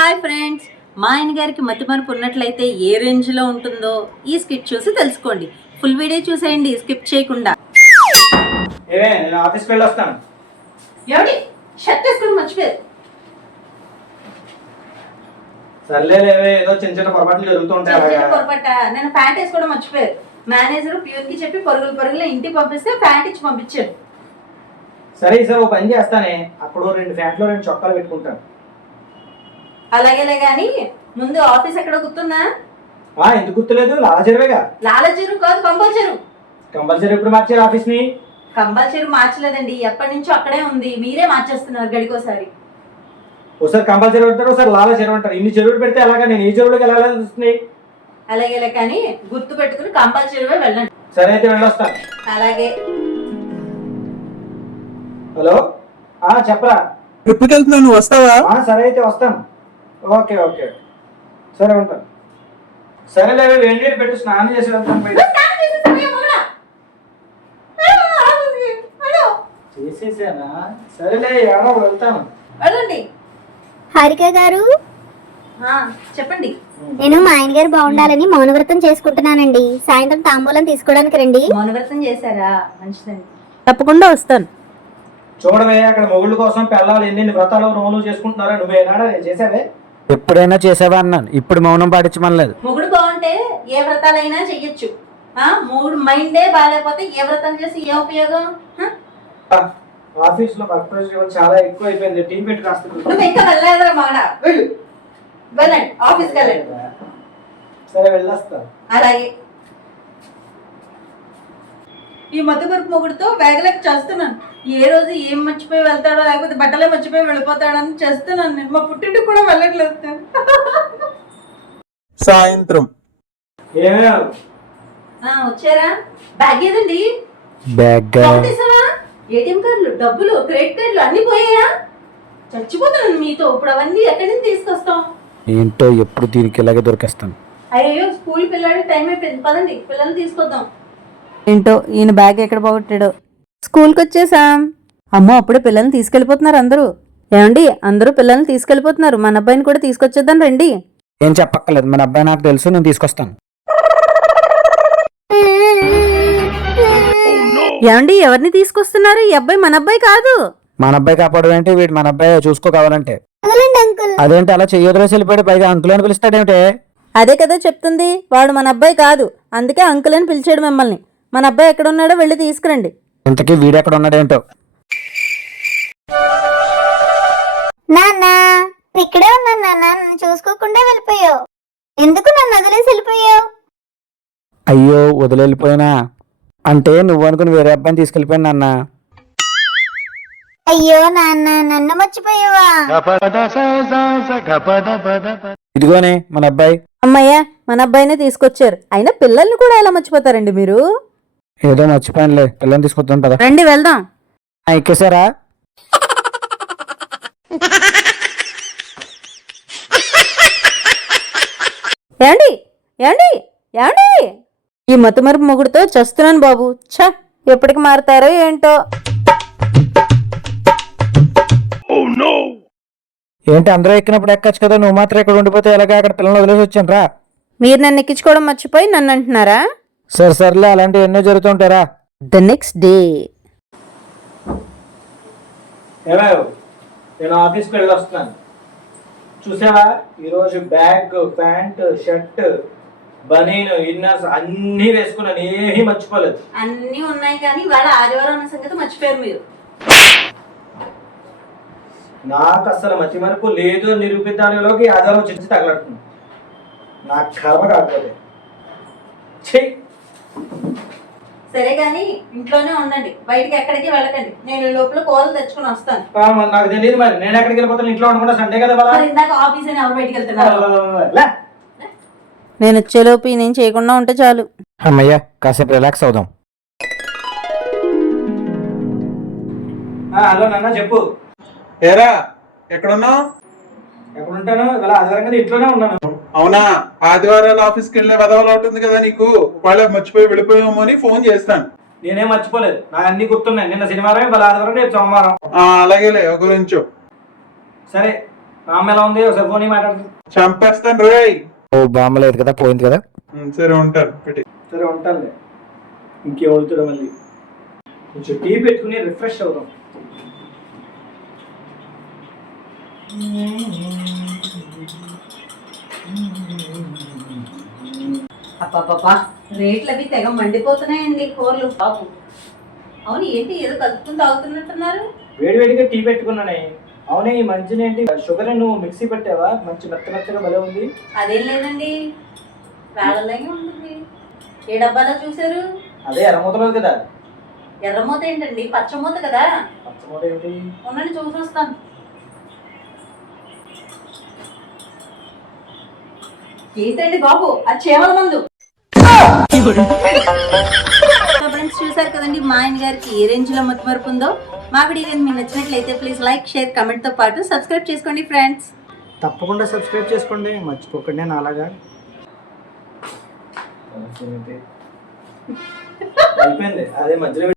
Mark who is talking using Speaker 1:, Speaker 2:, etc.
Speaker 1: Hi friends, మా ఆయన గారికి మతిమరుపు ఉన్నట్లయితే ఏ రేంజ్లో ఉంటుందో ఈ స్కిట్ చూసి తెలుసుకోండి. ఫుల్ వీడియో చూసేయండి, స్కిప్ చేయకుండా.
Speaker 2: నేను ఆఫీస్కి వెళ్ళి వస్తాను.
Speaker 1: ఏమండి, షర్ట్ వేసుకొని మర్చిపోయారు.
Speaker 2: సర్లేలేవే, ఏదో చిన్న చిన్న పొరపాట్లు జరుగుతుంటాయి.
Speaker 1: పొరపాట, నేను ప్యాంట్ వేసుకోవడం మర్చిపోయారు. మేనేజర్ ప్యూర్కి చెప్పి పరుగులు ఇంటికి పంపిస్తే ప్యాంట్ ఇచ్చి పంపించారు.
Speaker 2: సరే సార్, ఓ పని చేస్తానే, అప్పుడు 2 ప్యాంట్లు 2 చొక్కాలు పెట్టుకుంటాను.
Speaker 1: అలాగేలే గాని ముందు ఆఫీస్ ఎక్కడ గుర్తుందా?
Speaker 2: ఎందుకు గుర్తులేదు? లాలచెరువేగా.
Speaker 1: లాలచెరువు కాదు, కంపల్చెరువు.
Speaker 2: కంపల్సరీ ఎప్పుడు మార్చారు ఆఫీస్ ని?
Speaker 1: కంపల్చెరువు మార్చలేదండి, ఎప్పటి నుంచో అక్కడే ఉంది. మీరే మార్చేస్తున్నారు గడికోసారి.
Speaker 2: ఒకసారి కంపల్సరీ అంటారు, ఒకసారి లాలచెరువు అంటారు. ఇన్ని చెరువులు పెడితే ఎలాగా? నేను ఈ చెరువులకు వెళ్ళాలని వస్తుంది.
Speaker 1: అలాగేలే కానీ గుర్తు పెట్టుకుని కంపల్సరీగా వెళ్ళండి.
Speaker 2: సరే అయితే వెళ్ళొస్తాను.
Speaker 1: అలాగే.
Speaker 2: హలో, చెప్పరా?
Speaker 3: ట్రిప్కి వెళ్తున్నావు, నువ్వు వస్తావా?
Speaker 2: సరే అయితే వస్తాను. ఓకే ఓకే, సరే ఉంటాను. సరేలేవే, వేడి నీళ్ళు పెట్టు, స్నానం చేసి వెళ్తాను. బయట చేసేసానా? సరేలే, ఏడో వెళ్తాను.
Speaker 1: వెళ్ళండి.
Speaker 4: హారిక గారు,
Speaker 1: చెప్పండి.
Speaker 4: నేను మా ఆయన గారు బాగుండాలని మౌనవ్రతం చేసుకుంటున్నానండి. సాయంత్రం తాంబూలం తీసుకోవడానికి రండి.
Speaker 1: మౌనవ్రతం చేశారా? మంచిదండి, తప్పకుండా వస్తాను.
Speaker 2: చూడవే, అక్కడ మొగుళ్ళ కోసం పిల్లలు ఎన్ని వ్రతాలు నోములు చేసుకుంటున్నారో నువ్వేనాడా చేసావే?
Speaker 3: ఎప్పుడైనా చేసావా అన్నాను, ఇప్పుడు మౌనం పాటించమనలేదు.
Speaker 1: మొగుడు బాగుంటే ఏ వ్రతాలైనా చెయ్యొచ్చు. మొగుడు మైండే బాగాలేకపోతే ఏ వ్రతం చేసి ఏ ఉపయోగం?
Speaker 2: ఆఫీస్ లో వర్క్ ప్రెషర్ చాలా ఎక్కువ అయిపోయింది. టీం పెట్టి కాస్త
Speaker 1: నువ్వు ఇంకా వెళ్ళలేదురా మగడా. వెళ్ళండి, ఆఫీస్కి వెళ్ళండి.
Speaker 2: సరే వెళ్ళొస్తా.
Speaker 1: అలాగే. ఈ మధ్యవరపు మొగుడుతో వేగలేక చేస్తున్నాను. ఏ రోజు ఏం మర్చిపోయి వెళ్తాడో, లేకపోతే బట్టలే మర్చిపోయి వెళ్ళిపోతాడని చేస్తున్నాను. నేను మా పుట్టింటికి కూడా వెళ్ళట్లేదు.
Speaker 3: సాయంత్రం
Speaker 1: వచ్చారా? బ్యాగ్ ఏదండి?
Speaker 3: బ్యాగ్
Speaker 1: ఏటీఎం కార్డులు, డబ్బులు, క్రెడిట్ కార్డులు అన్ని పోయాయా? చచ్చిపోతున్నాను మీతో. ఇప్పుడు అవన్నీ ఎక్కడి నుంచి తీసుకొస్తాం?
Speaker 3: ఏంటో ఎప్పుడు దీనికి ఇలాగే దొరికేస్తాను.
Speaker 1: అయ్యో, స్కూల్ పిల్లాడి టైం అయిపోయింది, పదండి పిల్లల్ని తీసుకొద్దాం. ఏంటో ఈయన బ్యాగ్ ఎక్కడ పోగొట్టాడో. స్కూల్కి వచ్చేసాం. అమ్మో, అప్పుడే పిల్లల్ని తీసుకెళ్ళిపోతున్నారు అందరూ. ఏమండి, అందరూ పిల్లల్ని తీసుకెళ్ళిపోతున్నారు. మన అబ్బాయిని కూడా తీసుకొచ్చేద్దాం రండి.
Speaker 3: ఏం చెప్పక్కర్లేదు, మన అబ్బాయి నాకు తెలుసు, నేను తీసుకొస్తాను.
Speaker 1: ఏమండి, ఎవరిని తీసుకొస్తున్నారు? ఈ అబ్బాయి మన అబ్బాయి కాదు.
Speaker 3: మన అబ్బాయి కాపాడు ఏంటి? వీడు మన అబ్బాయి, చూసుకో కావాలంటే.
Speaker 4: అంకుల్,
Speaker 3: అదేంటి అలా చెయ్యొదిలేసి వెళ్ళిపోయాడు, పైగా అంకుల్ అని పిలుస్తాడేమిటే?
Speaker 1: అదే కదా చెప్తుంది, వాడు మన అబ్బాయి కాదు. అందుకే అంకుల్ అని పిలిచాడు మిమ్మల్ని. మన అబ్బాయి ఎక్కడ ఉన్నాడో వెళ్ళి తీసుకురండి.
Speaker 3: ఇంతకీ వీడెక్కడ ఉన్నాడేంటో.
Speaker 4: నాన్న, ఇక్కడే ఉన్నాను నాన్న. నన్ను చూసుకోకుండా వెళ్ళిపోయావు. ఎందుకు నన్ను వదిలేసి వెళ్ళిపోయావు?
Speaker 3: అయ్యో, వదిలేళ్ళిపోయినా అంటే నువ్వు అనుకుని వేరే అబ్బాయిని తీసుకెళ్ళిపోయాను నాన్న.
Speaker 4: అయ్యో నాన్న, నన్ను మర్చిపోయావా?
Speaker 3: ఇదిగోనే మన అబ్బాయి.
Speaker 1: అమ్మయ్య, మన అబ్బాయినే తీసుకొచ్చారు. అయినా పిల్లల్ని కూడా ఎలా మర్చిపోతారండి మీరు?
Speaker 3: ఏదో మర్చిపోయానులే, పిల్లల్ని తీసుకొద్దాం పద.
Speaker 1: రండి వెళ్దాం.
Speaker 3: ఎక్కేసారా?
Speaker 1: ఏమండి ఏమండి ఏమండి, ఈ మతుమరుపు మొగుడుతో చస్తున్నాను బాబు. ఛ, ఎప్పటికి మారుతారో ఏంటో.
Speaker 3: ఏంటి, అందరూ ఎక్కినప్పుడు ఎక్కచ్చు కదా, నువ్వు మాత్రం ఇక్కడ ఉండిపోతే ఎలాగా? అక్కడ పిల్లలు వదిలేసి వచ్చాను రా.
Speaker 1: మీరు నన్ను ఎక్కించుకోవడం మర్చిపోయి నన్ను అంటున్నారా?
Speaker 3: సర్లే, అలాంటివి ఎన్నో జరుగుతుంటారా.
Speaker 1: The next day.
Speaker 2: నేను ఆఫీస్కి వెళ్ళి వస్తున్నాను. చూసావా, ఈరోజు బ్యాగ్, ప్యాంట్, షర్ట్, బనీన్, ఇన్నర్స్ అన్నీ వేసుకున్నాను. ఏమీ మర్చిపోలేదు.
Speaker 1: అన్నీ ఉన్నాయి కానీ వాళ్ళ ఆదివారం అన్న సంగతి మర్చిపోయారు మీరు.
Speaker 2: నాకు అసలు మతి మరుపు లేదు అని నిరూపిద్దానిలోకి ఆధారం వచ్చి తగలడుతుంది. నాకు కర్మ కాకపోతే.
Speaker 1: సరే గాని ఇంట్లోనే ఉండండి, బయటికి ఎక్కడికి వెళ్ళకండి. నేను లోపల కోళ్ళు తెచ్చుకుని వస్తాను.
Speaker 2: నాకు తెలియదు మరి, నేను ఎక్కడికి వెళ్ళిపోతాను? ఇంట్లో ఉండకుండా సండే కదా.
Speaker 1: ఇందాక ఆఫీస్ అని ఎవరు బయటికి వెళ్తున్నారు? నేను వచ్చేలోపు నేను చేయకుండా ఉంటే చాలు.
Speaker 3: అమ్మయ్య, కాసేపు రిలాక్స్ అవుదాం.
Speaker 2: హలో నాన్న, చెప్పు.
Speaker 5: ఏరా, ఎక్కడున్నావు?
Speaker 2: ఎక్కడ ఉంటాను? ఇవాళ ఆదివారం కదా, ఇంట్లోనే ఉన్నాను.
Speaker 5: అవునా, ఆదివారాలు ఆఫీస్కి వెళ్ళే వెదవలు ఉంటుంది కదా నీకు. వాళ్ళ మర్చిపోయి వెళ్ళిపోయామో అని ఫోన్ చేస్తాను.
Speaker 2: నేనేం మర్చిపోలేదు, నాకు అన్ని గుర్తున్నాయి. నిన్న శనివారం, ఇవాళ ఆదివారం, రేపు సోమవారం.
Speaker 5: అలాగేలే, ఒక గురించు.
Speaker 2: సరే, మా అమ్మ ఎలా ఉంది ఒకసారి ఫోన్ మాట్లాడుతుంది.
Speaker 5: చంపేస్తాను రేయ్.
Speaker 3: ఓ బామ్మ లేదు కదా, పోయింది కదా.
Speaker 5: సరే ఉంటాను పెట్టి.
Speaker 2: సరే ఉంటానులే. ఇంకేం అవుతాడో మళ్ళీ. కొంచెం టీ పెట్టుకుని రిఫ్రెష్ అవుదాం.
Speaker 1: అబ్బాబ్బా, రేట్లు అవి తెగ మండిపోతున్నాయండి కూరలు బాబు. అవును, ఏంటి ఏదో కలుపుకుని తాగుతున్నట్టున్నారు?
Speaker 2: వేడివేడిగా టీ పెట్టుకున్నానే. అవునే, ఈ మంచిని ఏంటి షుగర్ నువ్వు మిక్సీ పెట్టావా? మంచి మెత్తగా భలే ఉంది.
Speaker 1: అదేం లేదండి, వేళలాగే ఉంటుంది. ఏ డబ్బాలో చూసారు?
Speaker 2: అదే ఎర్రమూతలేదు కదా.
Speaker 1: ఎర్రమూత ఏంటండి, పచ్చమూత కదా.
Speaker 2: పచ్చమూత ఏంటి?
Speaker 1: ఉండండి చూసి వస్తాను. ఏంటండి బాబు, అది చేమల మందు. ఫ్రెండ్స్, చూసారు కదండి మా ఆయన గారికి ఏ రేంజ్ లో మతిమరుపు ఉందో. మా వీడియో కానీ మీకు నచ్చినట్లయితే ప్లీజ్ లైక్, షేర్, కమెంట్ తో పాటు సబ్స్క్రైబ్ చేసుకోండి ఫ్రెండ్స్.
Speaker 2: తప్పకుండా సబ్స్క్రైబ్ చేసుకోండి, మర్చిపోకండి. నేను అలాగా అయిపోయింది. అదే మధ్యలో